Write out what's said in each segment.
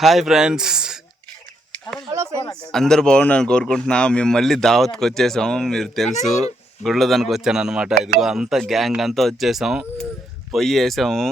Hi friends, అందరు బాగుండాలని కోరుకుంటున్నా. మేము మళ్ళీ దావత్కి వచ్చేసాము. మీరు తెలుసు, గుళ్ళ దానికి వచ్చాను అనమాట. ఇదిగో అంతా గ్యాంగ్ అంతా వచ్చేసాం, పొయ్యి వేసాము.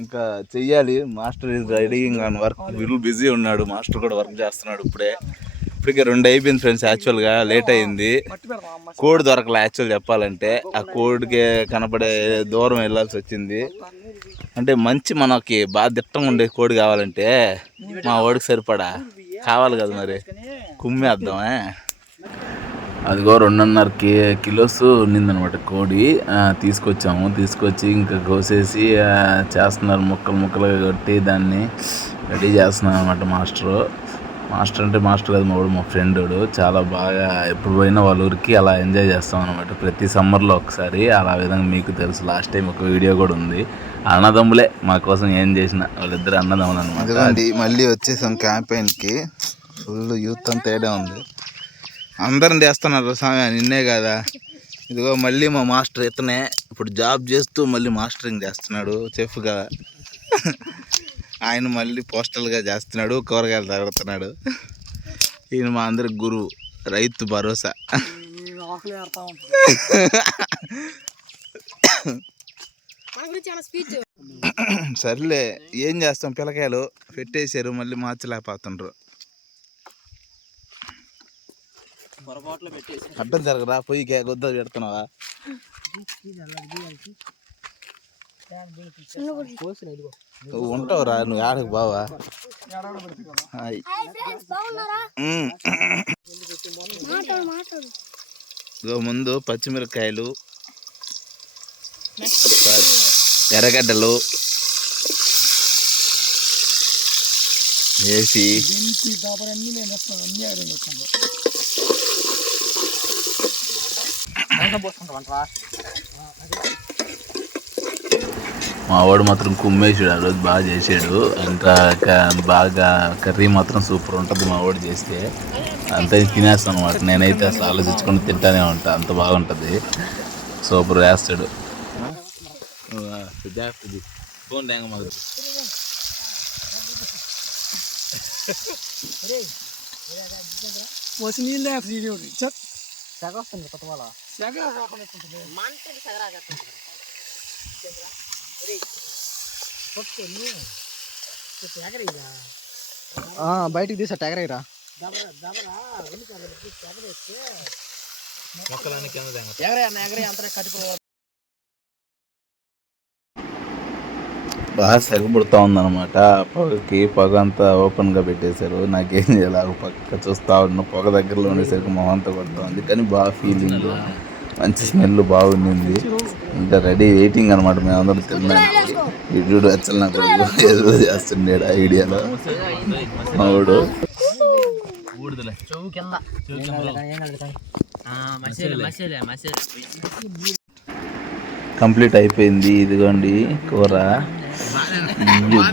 ఇంకా చెయ్యాలి. Master is riding on work, వీళ్ళు బిజీ ఉన్నాడు. మాస్టర్ కూడా వర్క్ చేస్తున్నాడు. ఇప్పటికే 2 అయిపోయింది ఫ్రెండ్స్. యాక్చువల్గా లేట్ అయింది, కోడ్ దొరకలే. యాక్చువల్ చెప్పాలంటే ఆ కోడ్కి కనపడే దూరం వెళ్ళాల్సి వచ్చింది. అంటే మంచి మనకి బాగా దిట్టంగా ఉండే కోడి కావాలంటే మా వాడికి సరిపడా కావాలి కదా, మరి కుమ్మేద్దామే. అదిగో 2.5 కిలోస్ ఉన్నిందనమాట కోడి. తీసుకొచ్చి ఇంకా కోసేసి చేస్తున్నారు. ముక్కలుగా కొట్టి దాన్ని రెడీ చేస్తున్నారు అనమాట. మాస్టర్ అంటే మాస్టర్ కాదు, మా ఫ్రెండ్. చాలా బాగా ఎప్పుడు పోయినా వాళ్ళ ఊరికి అలా ఎంజాయ్ చేస్తాం అనమాట. ప్రతి సమ్మర్లో ఒకసారి అలా విధంగా. మీకు తెలుసు, లాస్ట్ టైం ఒక వీడియో కూడా ఉంది. అన్నదమ్ములే మా కోసం ఏం చేసిన, వాళ్ళిద్దరు అన్నదమ్ములు అనమాట. మళ్ళీ వచ్చేసాం క్యాంపెయిన్కి. ఫుల్ యూత్ అంతా తేడా ఉంది. అందరం చేస్తున్నారు స్వామి, నిన్నే కదా. ఇదిగో మళ్ళీ మా మాస్టర్ ఇతనే ఇప్పుడు జాబ్ చేస్తూ మళ్ళీ మాస్టరింగ్ చేస్తున్నాడు, చెఫ్గా. ఆయన మళ్ళీ పోస్టల్గా చేస్తున్నాడు, కూరగాయలు తగులుతున్నాడు. ఈయన మా అందరికి గురువు, రైతు భరోసా. సర్లే, ఏం చేస్తాం, పిల్లకాయలు పెట్టేశారు, మళ్ళీ మార్చలేకపోతుండ్రు. అడ్డం జరగరా, పొయ్యి గొద్ద పెడుతున్నావా? ఉంటావురా నువ్వు ఆడకు బావా. ముందు పచ్చిమిరపకాయలు, ఎర్రగడ్డలు వేసి మా వాడు మాత్రం కుమ్మేసాడు. ఆ రోజు బాగా చేసాడు. ఇంకా బాగా కర్రీ మాత్రం సూపర్ ఉంటుంది మా వాడు చేస్తే. అంతా తినేస్తాను అనమాట. నేనైతే అసలు ఆలోచించుకొని తింటానే ఉంటా, అంత బాగుంటుంది. సూపర్ వేస్తాడు. బయటికి తీసా టెగరైరా. బాగా సెగబుడుతూ ఉందన్నమాట. పొగ అంతా ఓపెన్గా పెట్టేశారు. నాకేం చేయాలి, పక్క చూస్తూ ఉన్నాను. పొగ దగ్గరలో ఉండేసరికి మొహంతా కొడుతూ ఉంది. కానీ బాగా ఫీలింగ్, మంచి స్మెల్ బాగుంది. ఇంకా రెడీ వెయిటింగ్ అనమాట. మేమందరం తిన్నాను. వీడు అసలు నాకు ఏదో చేస్తుండేడు ఐడియాలో మావాడు. కంప్లీట్ అయిపోయింది. ఇదిగోండి కూర.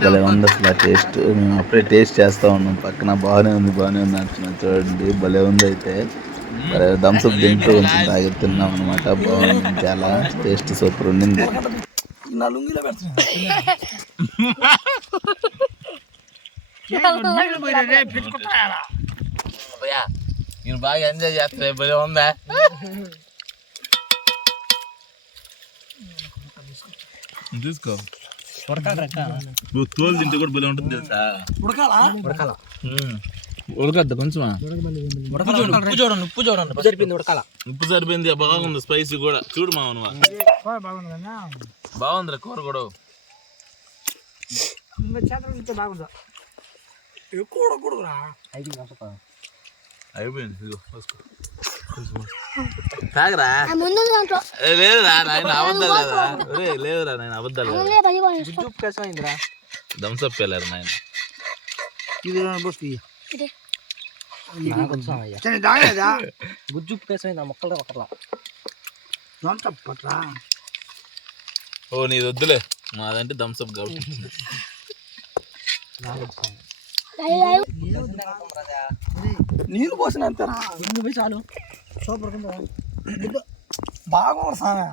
భలే ఉంది అసలు టేస్ట్. మేము అప్పుడే టేస్ట్ చేస్తూ ఉన్నాం పక్కన. బాగానే ఉంది అంటున్నాను. చూడండి భలే ఉంది. అయితే థమ్స్అప్ తింటూ కొంచెం తాగి తిన్నాం అనమాట. బాగుంది, చాలా టేస్ట్ సూపర్ ఉండింది. నేను బాగా ఎంజాయ్ చేస్తా. భలే ఉందా? తీసుకో. నువ్వు తోలు తింటే కూడా భలే ఉంటుంది తెలుసా. ఉడకద్దు కొంచెం. ఉప్పు సరిపోయింది. బాగుంది, స్పైసీ కూడా. చూడు మా బాగుందిరా కూర కూడా. అయిపోయింది. తాగరా? లేదురా నాయన, అబద్ధాలు కదా. లేదురా నాయన, అబద్ధాలు. థమ్స్అప్ వెళ్ళారు నాయన. ఓ నీది వద్దులే, మాదంటే థమ్స్అప్ కాబట్టి. నీళ్ళు పోసిన చాలు. సూపర్ బాగా సామె.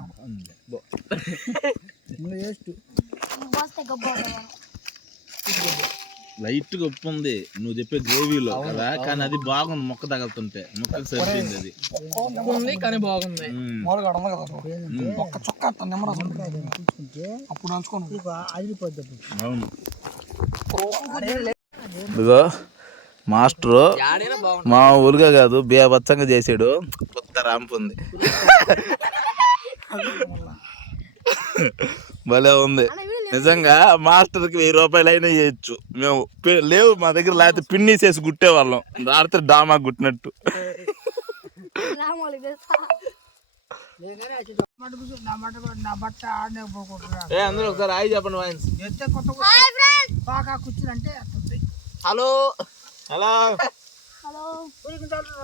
లైట్ గా ఉప్పు ఉంది నువ్వు చెప్పే గ్రేవీలో కదా, కానీ అది బాగుంది. మొక్క తగలుతుంటే మొక్కకు సరిపోయింది అది. ఉంది కానీ బాగుంది. ఒక్క చొక్క అప్పుడు నంచుకోను. అవును. ఇదిగో మాస్టరు మా ఊరుగా కాదు బీభత్సంగా చేసాడు. కొత్త ర్యాంప్ ఉంది. భలే ఉంది నిజంగా. మాస్టర్కి 1000 రూపాయలు అయినా ఇవ్వచ్చు మేము. లేవు మా దగ్గర, లేకపోతే పిన్నిసేసి గుట్టేవాళ్ళం. రాత్రి డామా గుట్టినట్టు. అందరూ ఒకసారి హాయ్ చెప్పండి. హలో హలో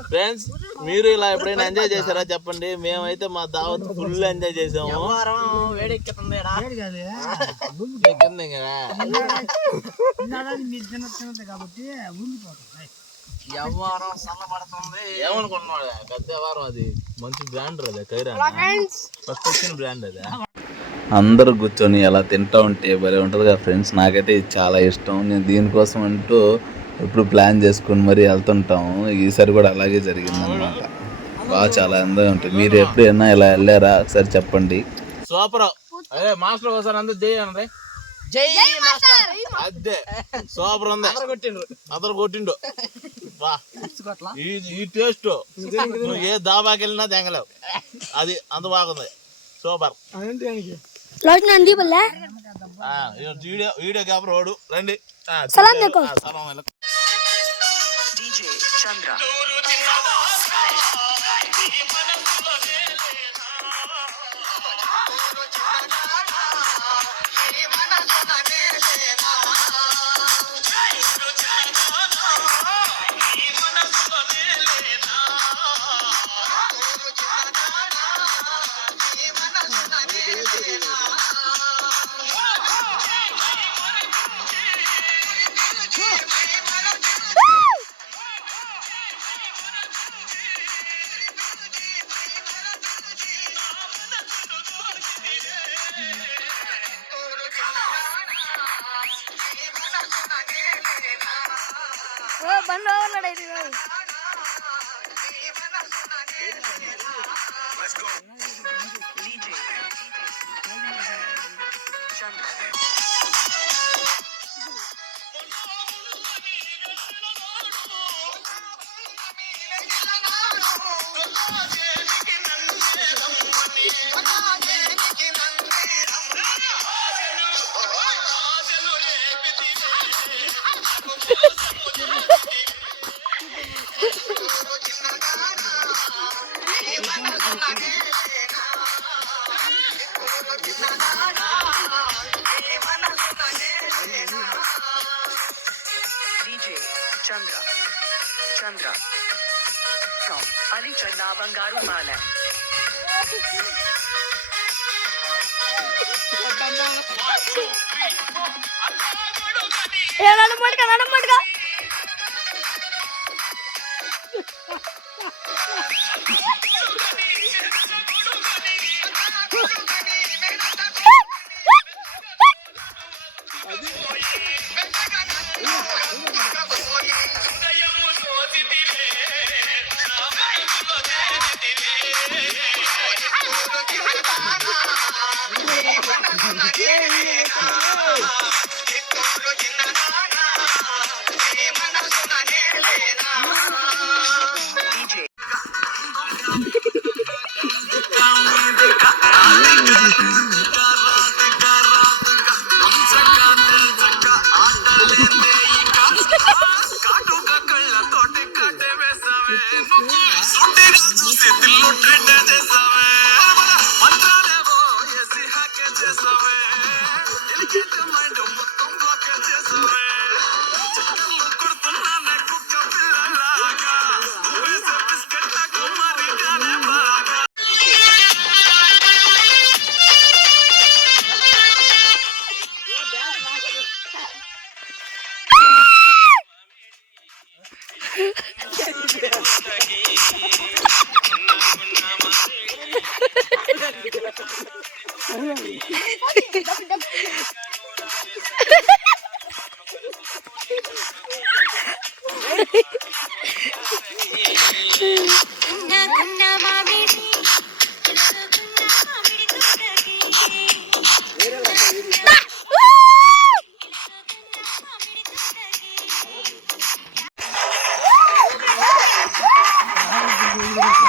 ఫ్రెండ్స్, మీరు ఇలా ఎప్పుడైనా ఎంజాయ్ చేశారా చెప్పండి. మేమైతే మా దావత్ ఫుల్ ఎంజాయ్ చేసాము. ఏమనుకున్నాడు పెద్ద వ్యవహారం అది. మంచి బ్రాండ్ అదే కైరా, ఫస్ట్ వచ్చిన బ్రాండ్ అదే. అందరూ కూర్చొని అలా తింటూ ఉంటే భలే ఉంటుంది కదా ఫ్రెండ్స్. నాకైతే ఇది చాలా ఇష్టం. నేను దీనికోసం అంటూ ఎప్పుడు ప్లాన్ చేసుకుని మరీ వెళ్తుంటాము. ఈసారి కూడా అలాగే జరిగిందనమాట. బాగా చాలా అందంగా ఉంటుంది. మీరు ఎప్పుడైనా ఇలా వెళ్ళారా ఒకసారి చెప్పండి. సూపర్. అదే మాస్టర్ ఒకసారి అందరూ చేయండి. అదే సూపర్ ఉంది. అతను కొట్టిండు. ఈ టేస్ట్ నువ్వు ఏ దాబాకి వెళ్ళినా తెంగలేవు. అది అంత బాగుంది. సూపర్. వీడియో కెమెరా రోడ్డు రండి. చంద్ర Chandra. Chandra. From Ali Channa Bangaru Mala. నడమడుగా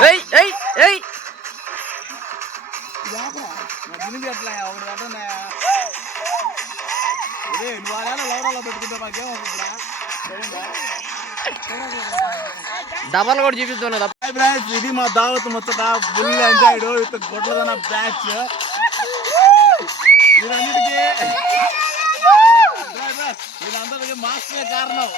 ఏయ్ ఏయ్ ఏయ్ డబల్ కూడా చూపిస్తున్నా. ఇది మా దావత్ ముచ్చట బుల్ ఎంజాయ్ గొడ్లదన బ్యాచ్ వీరన్నిటికీ వీరందరికీ మాస్టరే కారణం.